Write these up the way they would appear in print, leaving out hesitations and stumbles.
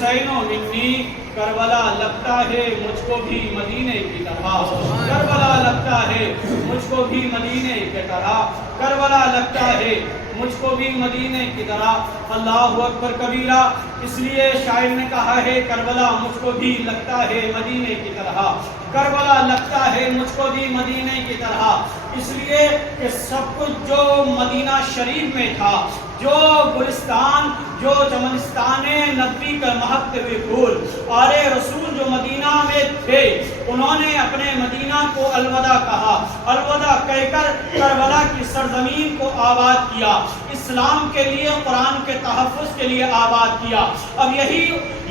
الحسین منی، کربلا لگتا ہے مجھ کو بھی مدینے کی طرح، کربلا لگتا ہے مجھ کو بھی مدینے کی طرح، کربلا لگتا ہے مجھ کو بھی مدینے کی طرح۔ اللہ اکبر کبیرہ۔ اس لیے شاعر نے کہا ہے کربلا مجھ کو بھی لگتا ہے مدینے کی طرح، کربلا لگتا ہے مجھ کو بھی مدینے کی طرح، اس لیے کہ سب کچھ جو مدینہ شریف میں تھا، جو گلستان، جو چمنستان نبی کا مہکتے ہوئے پھول، آل رسول جو مدینہ میں تھے، انہوں نے اپنے مدینہ کو الوداع کہا، الوداع کہہ کر کربلا کی سرزمین کو آباد کیا، اسلام کے لیے، قرآن کے تحفظ کے لیے آباد کیا۔ اب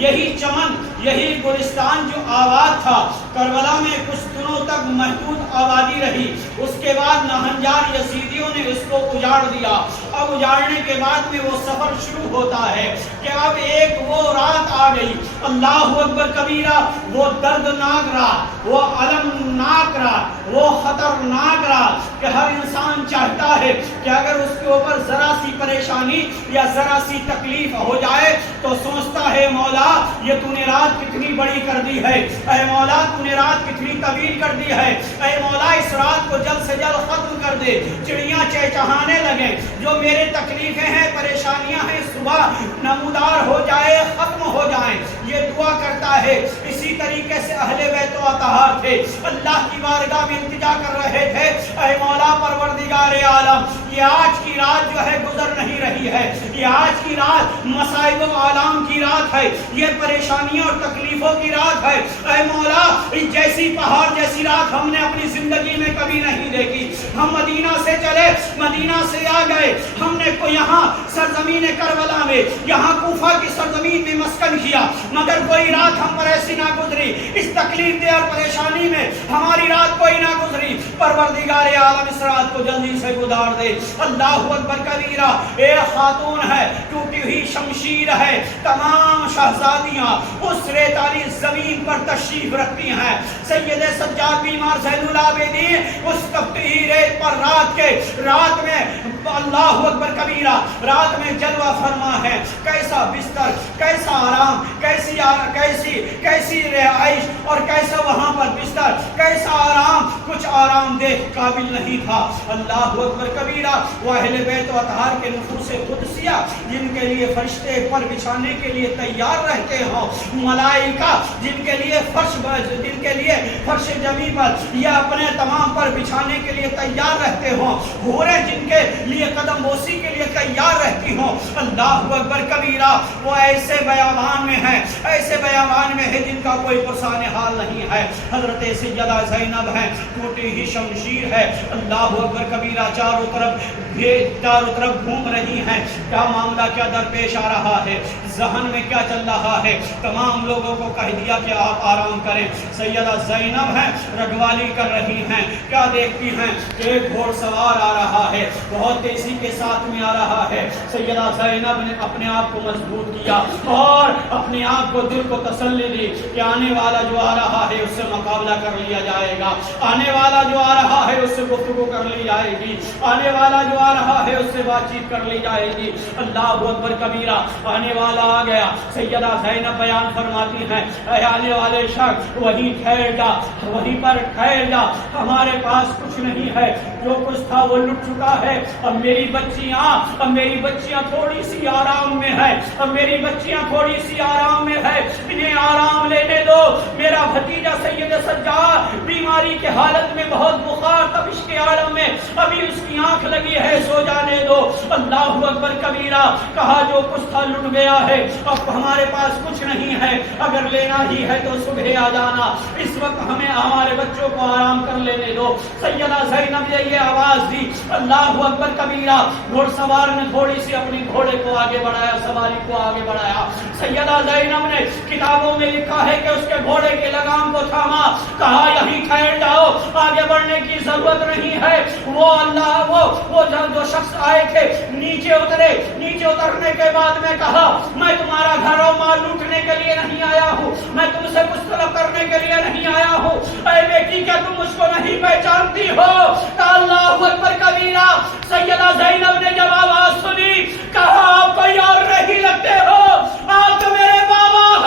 یہی چمن، یہی گلستان جو آباد تھا، کربلا میں کچھ دنوں تک محدود آبادی رہی، اس کے بعد ناہنجار یزیدیوں نے اس کو اجاڑ دیا۔ اب اجاڑنے کے بعد میں وہ سفر شروع ہوتا ہے کہ اب ایک وہ رات آ گئی، اللہ اکبر کبیرہ، وہ دردناک رات، وہ المناک رات، وہ خطرناک رات کہ ہر انسان چاہتا ہے کہ اگر اس کے اوپر ذرا سی پریشانی یا ذرا سی تکلیف ہو جائے تو سوچتا ہے مولا یہ تو نے رات کتنی بڑی کر دی ہے، اے مولا تو نے رات کتنی طویل کر دی ہے، اے مولا اس رات کو جلد سے جلد ختم کر دے، چڑیاں چہچہانے لگیں، جو میرے تکلیفیں ہیں، پریشانیاں ہیں، صبح نمودار ہو جائے، ختم ہو جائیں، یہ دعا کرتا ہے۔ اسی طریقے سے اہل بیت و اطہار تھے، اللہ کی بارگاہ میں التجا کر رہے تھے، اے مولا پروردگار عالم یہ آج کی رات جو ہے گزر نہیں رہی ہے، یہ آج کی رات مصائب و آلام کی رات ہے، یہ پریشانیوں اور تکلیفوں کی رات ہے، اے مولا جیسی پہاڑ جیسی رات ہم نے اپنی زندگی میں کبھی نہیں دیکھی۔ ہم مدینہ سے چلے، مدینہ سے آ گئے، ہم نے کو یہاں سرزمین کربلا میں، یہاں کوفہ کی سرزمین میں مسکن کیا، مگر کوئی رات ہم پر ایسی نہ گزری، اس تکلیف دہ اور پریشانی میں ہماری رات کوئی نہ گزری، پروردگار عالم اس رات کو جلدی سے گزار دے۔ اللہ اکبر کبیرہ۔ ایک خاتون ہے، ٹوٹی ہوئی شمشیر ہے، تمام شہزادیاں اس ریتالی زمین پر تشریف رکھتی ہیں، سید سجاد بیمار زین العابدین اس تپتی ہوئی ریت پر رات میں اللہ اکبر کبیرہ، رات میں جلوہ فرما ہے، کیسا بستر، کیسا آرام، کیسی رہائش اور کیسا وہاں پر بستر، کیسا آرام، کچھ آرام دہ قابل نہیں تھا۔ اللہ اکبر کبیرہ۔ وہ اہل بیت و اطہار کے نفوس قدسیہ جن کے لیے فرشتے پر بچھانے کے لیے تیار رہتے ہوں، ملائکہ جن کے لیے فرش جمی پر یا اپنے تمام پر بچھانے کے لیے تیار رہتے ہوں، حوریں جن کے لیے قدم بوسی کے لیے تیار رہتی ہوں، اللہ اکبر کبیرہ، وہ ایسے بیابان میں ہیں، ایسے بیابان میں ہے جن کا کوئی پرسان حال نہیں ہے۔ حضرت سیدہ زینب ہے، ٹوٹی ہی شمشیر ہے، اللہ اکبر کبیرہ، چاروں طرف گھوم رہی ہیں، کیا معاملہ کیا درپیش آ رہا ہے، ذہن میں کیا چل رہا ہے، تمام لوگوں کو کہہ دیا کہ آپ آرام کریں۔ سیدہ زینب ہیں، رکھوالی کر رہی ہیں، کیا دیکھتی ہیں کہ ایک گھوڑ سوار آ رہا ہے، بہت تیزی کے ساتھ میں آ رہا ہے۔ سیدہ زینب نے اپنے آپ کو مضبوط کیا اور اپنے آپ کو دل کو تسلی دی کہ آنے والا جو آ رہا ہے اس سے مقابلہ کر لیا جائے گا، آنے والا جو آ رہا ہے اس سے گفتگو کر لی جائے گی، آنے والا جو آ رہا ہے اس سے بات چیت کر لی جائے گی۔ اللہ اکبر کبیرہ، آنے والا آ گیا۔ سیدہ زینب بیان فرماتی ہیں، اے آنے والے شخص وہیں ٹھہر جا، وہیں پر ٹھہر جا، ہمارے پاس کچھ نہیں ہے، جو کچھ تھا وہ لٹ چکا ہے، اب میری بچیاں تھوڑی سی آرام میں ہے، اب میری بچیاں تھوڑی سی آرام میں ہے، انہیں آرام لینے دو۔ میرا بھتیجا سید سجاد بیماری کے حالت میں، بہت بخار تپش کے عالم میں، ابھی اس کی آنکھ لگی ہے، سو جانے دو۔ اللہ اکبر کبیرہ، کہا جو کچھ تھا لٹ گیا ہے، اب ہمارے پاس کچھ نہیں ہے، اگر لینا ہی ہے تو صبح آ جانا، اس وقت ہمیں ہمارے بچوں کو آرام کر لینے دو۔ سیدہ زینب نے یہ آواز دی، اللہ اکبر کبیرہ۔ گھوڑ سوار نے تھوڑی سی اپنی گھوڑے کو آگے بڑھایا، سواری کو آگے بڑھایا۔ سیدہ زینب نے کتابوں میں لکھا ہے کہ اس کے گھوڑے کے لگام کو تھاما، کہا یہیں ٹھہر جاؤ، آگے بڑھنے کی ضرورت نہیں ہے۔ وہ جو شخص آئے تھے نیچے اترے، نیچے اترنے کے بعد میں کہا میں تمہارا گھر و مال لوٹنے کے لیے نہیں آیا ہوں، میں تم سے کچھ طلب کرنے کے لیے نہیں آیا ہوں، اے بیٹی کیا تم مجھ کو نہیں پہچانتی ہو؟ کہا اللہ اکبر کبیرہ۔ سیدہ زینب نے جب آواز سنی، کہا آپ کوئی اور نہیں لگتے ہو، آپ تو میرے بابا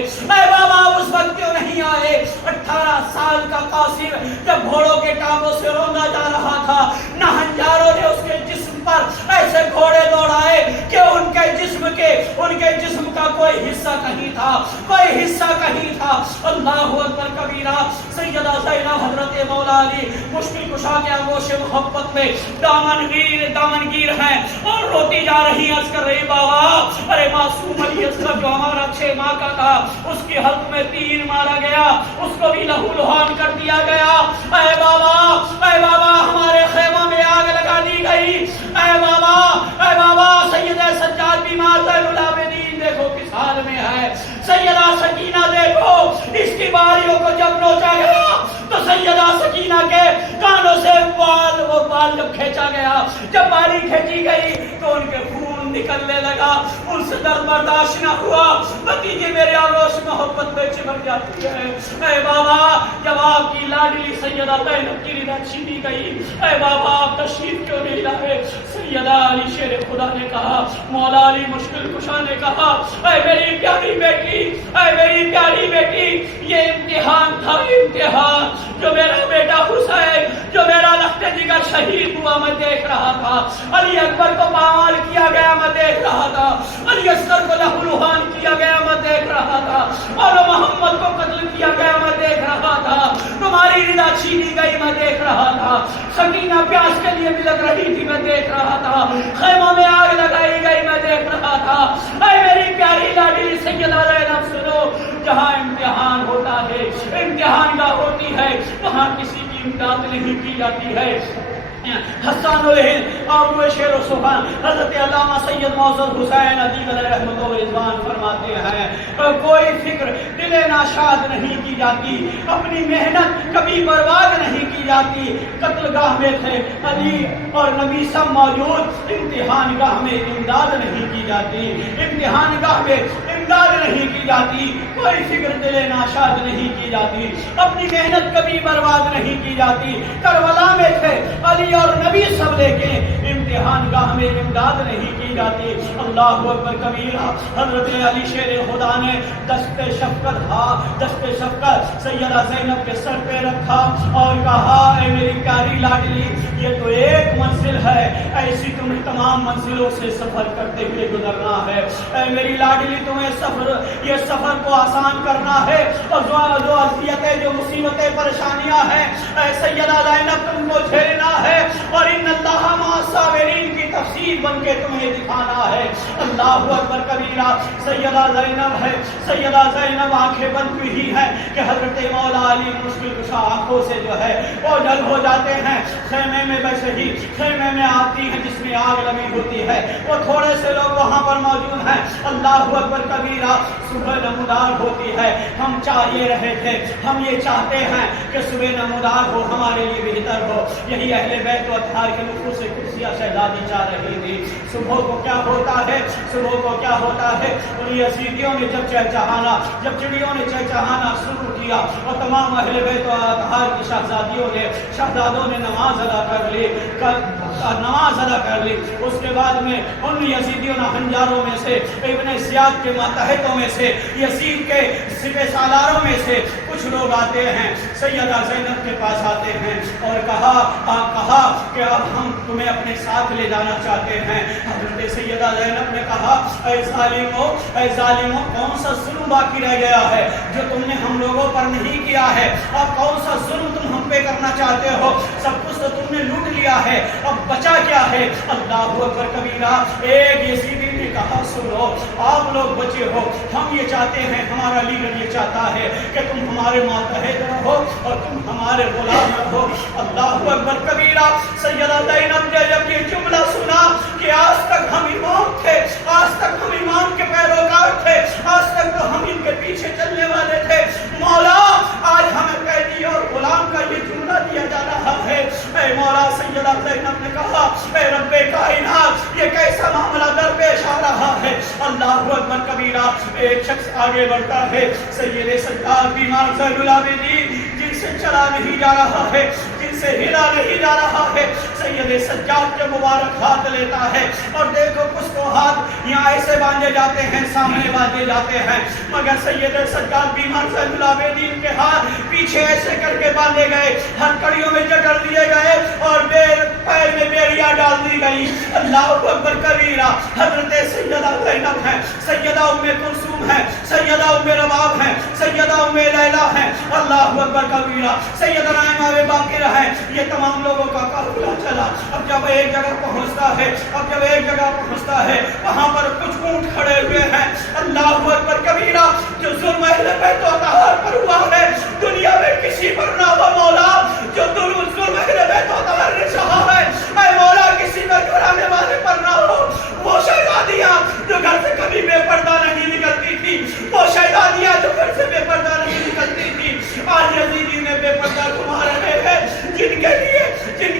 اے بابا اس وقت کیوں نہیں آئے؟ 18 سال کا قاسم جب گھوڑوں کے ٹانگوں سے روندا جا رہا تھا، نہ ہنجاروں نے اس کے جسم پر ایسے گھوڑے دوڑائے کہ ان کے جسم کا کوئی حصہ کہیں تھا، کوئی حصہ کہیں تھا۔ اللہ اکبر کبیرہ۔ سیدہ زینب حضرت مولا علی مشکل کشا کے آغوش محبت میں دامنگیر ہیں اور روتی جا رہی، عرض کر رہی بابا ارے معصوم علی اصغر جو ہمارا 6 ماہ کا تھا، اس کی حلق میں تیر مارا گیا، اس کو بھی لہو لہان کر دیا گیا۔ اے بابا ہمارے خیمہ میں آگ لگا دی گئی۔ اے بابا سید سجاد بیمار زین العابدین دیکھو کس حال میں ہے۔ سیدہ سکینہ دیکھو اس کی باریوں کو جب نوچا گیا تو سیدہ سکینہ کے کانوں سے وہ بال جب کھینچا گیا، جب باری کھینچی گئی تو ان کے خون نکلنے لگا، ان سے درد برداشت نہ ہوا، بھتیجی میرے آغوش محبت میں چمٹ جاتی ہے۔ اے بابا جب آپ کی لاڈلی سیدہ زینب کی رضا چھینی گئی، اے بابا آپ تشریف کیوں نہیں لائے؟ سیدہ علی شیر خدا نے کہا، مولا علی مشکل کشا نے کہا، اے میری پیاری بیٹی یہ امتحان تھا، امتحان جو میرا بیٹا حسین جو میرا لخت جگر شہید ہوا میں دیکھ رہا تھا، علی اکبر کو پامال کیا گیا میں دیکھ رہا تھا، علی اصغر کو لہو لہان کیا گیا میں دیکھ رہا تھا، اور محمد کو قتل کیا گیا میں دیکھ رہا تھا، تمہاری رضا چھینی گئی میں دیکھ رہا تھا، سکینہ پیاس کے لیے بلک رہی تھی میں دیکھ رہا تھا، خیمہ میں آگ لگائی گئی میں دیکھ رہا تھا۔ اے میری پیاری لاڈلی سیدہ زینب سنو، جہاں امتحان ہوتا ہے، امتحان گاہ ہوتی ہے، وہاں کسی کی امداد نہیں کی جاتی ہے۔ حسان الہند اور شیر و سبحان حضرت علامہ سید معزز حسین ادیب علیہ رحمۃ و رضوان فرماتے ہیں، کوئی فکر دل ناشاد نہیں کی جاتی، اپنی محنت کبھی برباد نہیں کی جاتی۔ قتل گاہ میں تھے علی اور نبی سب موجود، امتحان گاہ میں امداد نہیں کی جاتی، امتحان گاہ میں امداد نہیں کی جاتی، کوئی فکر دل ناشاد نہیں کی جاتی، اپنی محنت کبھی برباد نہیں کی جاتی۔ کربلا میں تھے علی اور نبی سب لیکن امتحان گاہ میں امداد نہیں کی جاتی۔ اللہ اکبر کبیرہ۔ حضرت علی شیر خدا نے دست شفقت سیدہ زینب کے سر پہ رکھا اور کہا، اے میری پیاری لاڈلی یہ تو ایک منزل ہے، ایسی تمہیں تمام منزلوں سے سفر کرتے ہوئے گزرنا ہے۔ اے میری لاڈلی تمہیں یہ سفر کو آسان کرنا ہے، اور جو اذیتیں جو مصیبتیں پریشانیاں ہیں اے سیدہ زینب تم کو جھیلنا ہے، اور ان اللہ مع الصابرین کی تفسیر بن کے تمہیں دکھانا ہے۔ اللہ اکبر کبیرہ۔ سیدہ زینب ہے، سیدہ زینب آنکھیں بند ہوئی ہے کہ حضرت مولا علی مشکل کشا آنکھوں سے جو ہے وہ جل ہو جاتے ہیں۔ خیمے میں ویسے ہی خیمے میں آتی ہیں جس میں آگ لگی ہوتی ہے، وہ تھوڑے سے لوگ وہاں پر موجود ہیں۔ اللہ اکبر کبیرہ۔ صبح نمودار ہوتی ہے، ہم چاہیے رہے تھے، ہم یہ چاہتے ہیں کہ صبح نمودار ہو، ہمارے لیے بہتر ہو، یہی اہل بیت و اطہار کے نفوس سے قدسیہ شہزادی چاہ رہی تھی۔ صبح کو کیا ہوتا ہے، صبح کو کیا ہوتا ہے، ان یزیدیوں نے جب چہچہانا، جب چڑیوں نے چہچہانا شروع کیا اور تمام اہل بیت و اطہار کی شہزادوں نے نماز ادا کر لی، اس کے بعد میں ان یزیدیوں نے ہنجاروں میں سے، ابن زیاد کے ماتحتوں میں سے، یزید کے سپہ سالاروں میں سے کچھ لوگ آتے ہیں، سیدہ زینب کے پاس آتے ہیں اور کہا کہ اب ہم تمہیں اپنے ساتھ لے جانا چاہتے ہیں۔ حضرت سیدہ زینب نے کہا، اے ظالموں کون سا ظلم باقی رہ گیا ہے جو تم نے ہم لوگوں پر نہیں کیا ہے؟ اب کون سا ظلم تم ہم پہ کرنا چاہتے ہو؟ سب کچھ تو تم نے لوٹ لیا ہے، اب بچا کیا ہے؟ اللہ اکبر کبیرہ۔ ایک یزیدی نے کہا، سنو آپ لوگ بچے ہو، ہم یہ چاہتے ہیں، ہمارا لیڈر یہ چاہتا ہے کہ تم ہمارے ماتحت رہو اور تم ہمارے غلام رہو۔ اللہ اکبر کبیرہ۔ سیدہ زینب نے جب یہ جملہ سنا کہ آج تک ہم امام تھے، آج تک ہم امام کے پیروکار تھے، آج تک تو ہم ان کے پیچھے چلنے والے تھے، مولا آج ہمیں قیدی اور غلام کا یہ جملہ دیا جا رہا ہے۔ اے مولا، سیدہ زینب نے کہا، اے رب کائنات یہ کیسا معاملہ درپیش آ رہا ہے؟ اللہ اکبر کبیرہ۔ ایک شخص آگے بڑھتا ہے، سید سجاد بیمار زین العابدین جن سے چلا نہیں جا رہا ہے، جن سے ہلا نہیں جا رہا ہے، سید سجاد کے مبارک ہاتھ لیتا ہے اور دیکھو کچھ کو ہاتھ یہاں ایسے باندھے جاتے ہیں، سامنے باندھے جاتے ہیں، مگر سید سجاد بیمار زین العابدین کے ہاتھ پیچھے ایسے کر کے باندھے گئے، ہتھکڑیوں میں جکڑ دیے گئے اور پیر میں بیڑیاں ڈال دی گئی۔ اللہ اکبر کبیرہ، حضرت سیدہ زینب ہے، سیدہ ام کلثوم ہے، سیدہ ام رباب ہے، سیدہ ام لیلہ ہے، اللہ اکبر کبیرہ، سیدنا امام باقر ہے، یہ تمام لوگوں کا قافلہ چلا۔ اب جب ایک جگہ پہنچتا ہے، وہاں پر کچھ اونٹ کھڑے ہوئے ہیں، اللہ اکبر کبیرہ، جو ظلم اہل بیت و طہار پر ہوا ہے دنیا میں کسی پر نہ ہو مولا، جو ظلم اہل بیت و طہار نے سہا ہے، اے مولا کسی پر گھرانے والے پر نہ ہو۔ وہ شہزادیاں جو گھر سے کبھی بے پردہ نہیں نکلتی تھی، وہ شہزادیاں جو گھر سے بے پردہ نہیں نکلتی تھی، آج یزیدی میں بے پردہ گھما رہے ہیں، جن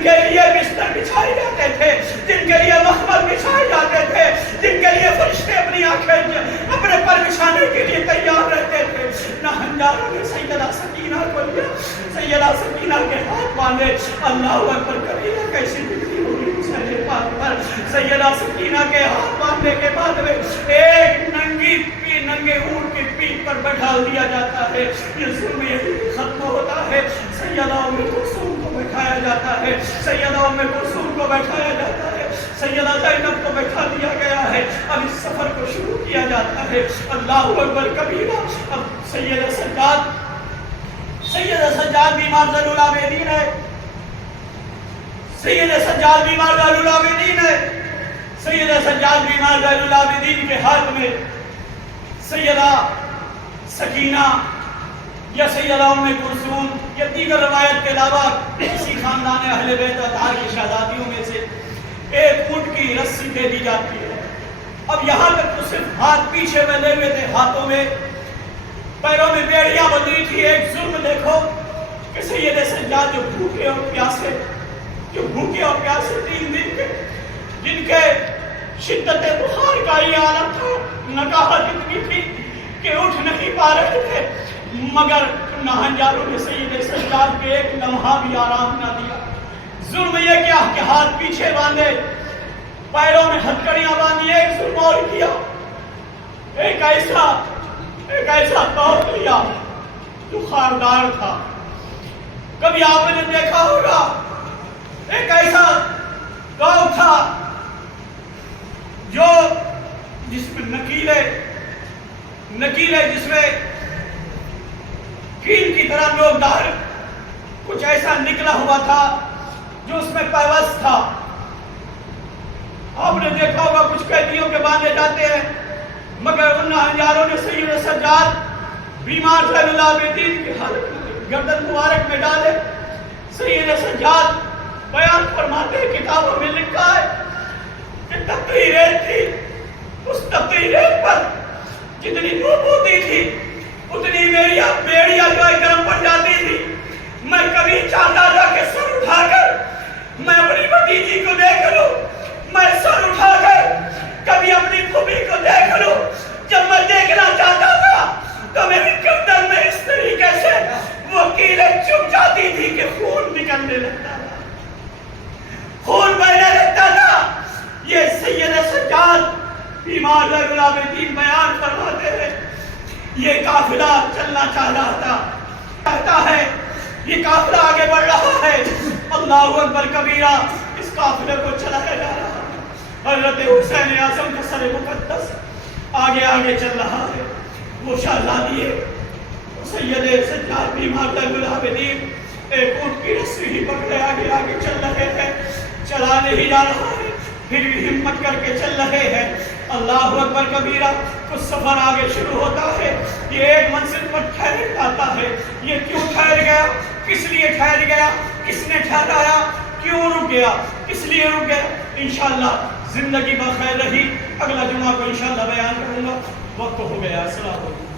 کے لیے بستر بچھائے جاتے تھے، جن کے لیے مخمل بچھائے جاتے تھے، جن کے لیے فرشتے اپنی آنکھیں اپنے پر بچھانے کے لیے تیار رہتے تھے، ناہنجاروں نے سیدہ سکینہ کو لیا، سیدہ سکینہ کے ہاتھ باندھے۔ اللہ اکبر کبیرہ، کیسی بکری ہوگی حسین پاک پر۔ سیدہ سکینہ کے ہاتھ باندھنے کے بعد میں ایک ننگے اونٹ کی پیٹھ پر بٹھا دیا جاتا ہے، یہ ظلم یہی ختم ہوتا ہے۔ سیدہ ام کلثوم کو بٹھایا جاتا ہے، سیدہ ام کلثوم کو بٹھایا جاتا ہے، سیدہ زینب کو بٹھا دیا گیا ہے۔ اب اس سفر کو شروع کیا جاتا ہے۔ اللہ اکبر کبیرہ، اب سید سجاد بیمار زین العابدین ہے، سید سجاد بیمار زین العابدین ہے، سید سجاد بیمار زین العابدین کے ہاتھ میں سیدہ سکینہ یا سیدہ ام کلثوم یا دیگر روایت کے علاوہ کسی خاندان اہل بیت و طہار کی شہزادیوں میں سے ایک اونٹ کی رسی دے دی جاتی ہے۔ اب یہاں تک تو صرف ہاتھ پیچھے بندھے ہوئے تھے، ہاتھوں میں پیروں میں بیڑیاں بندھی تھی۔ ایک ظلم دیکھو کہ سید سجاد جو بھوکے اور پیاسے 3 دن کے، جن کے شدت بخار کا یہ عالم تھا، نکاہت اتنی تھی کہ اٹھ نہیں پا رہے تھے، مگر ناہنجاروں نے سید سجاد کے ایک لمحہ بھی آرام نہ دیا۔ ظلم یہ کیا کہ ہاتھ پیچھے باندھے، پیروں میں ہتھکڑیاں باندھی، ایک ظلم اور کیا، ایک ایسا توق لیا جو خاردار تھا۔ کبھی آپ نے دیکھا ہوگا ایک ایسا توق تھا جو جس میں نکیلے جس میں کیل کی طرح نوکدار کچھ ایسا نکلا ہوا تھا جو اس میں پیوست تھا۔ آپ نے دیکھا ہوگا کچھ قیدیوں کے باندھے جاتے ہیں، مگر ان ناہنجاروں نے سید سجاد بیمار زین العابدین کے گردن مبارک میں ڈالے۔ سید سجاد بیان فرماتے ہیں، کتابوں میں لکھا ہے کہ تپتی ریت تھی، اس تپتی ریت پر جتنی دھوپ ہوتی تھی اتنی بیڑیاں جو گرم پڑ جاتی تھی۔ میں کبھی چاہتا تھا کہ سر اٹھا کر میں اپنی بھتیجی کو دیکھ لوں، میں سر اٹھا کر کبھی اپنی پھوپھی کو دیکھ لوں۔ جب میں دیکھنا چاہتا تھا تو میری گردن میں اس طریقے سے وہ کیلیں چبھ جاتی تھی کہ خون نکلنے لگتا تھا، خون بہنے لگتا تھا۔ یہ سید سجاد بیمار زین العابدین بیان فرماتے ہیں، یہ قافلہ چلنا چاہ رہا تھا، کہتا ہے یہ قافلہ آگے بڑھ رہا ہے، اللہ اکبر کبیرہ، اس قافلے کو چلایا جا رہا ہے۔ حضرت حسین اعظم کا سر مقدس آگے چل رہا ہے۔ وہ شہزادی سید سجاد بیمار زین العابدین ایک اونٹ کی رسی ہی پکڑے آگے چل رہے ہیں، چلا نہیں جا رہا ہے، پھر بھی ہمت کر کے چل رہے ہیں۔ اللہ اکبر کبیرہ، کچھ سفر آگے شروع ہوتا ہے، یہ ایک منزل پر ٹھہر جاتا ہے۔ یہ کیوں ٹھہر گیا، کس لیے ٹھہر گیا، کس نے ٹھہرایا، کیوں رک گیا، کس لیے رک گیا، انشاءاللہ زندگی بخیر رہی، اگلا جمعہ کو انشاءاللہ بیان کروں گا۔ وقت ہو گیا، السلام علیکم۔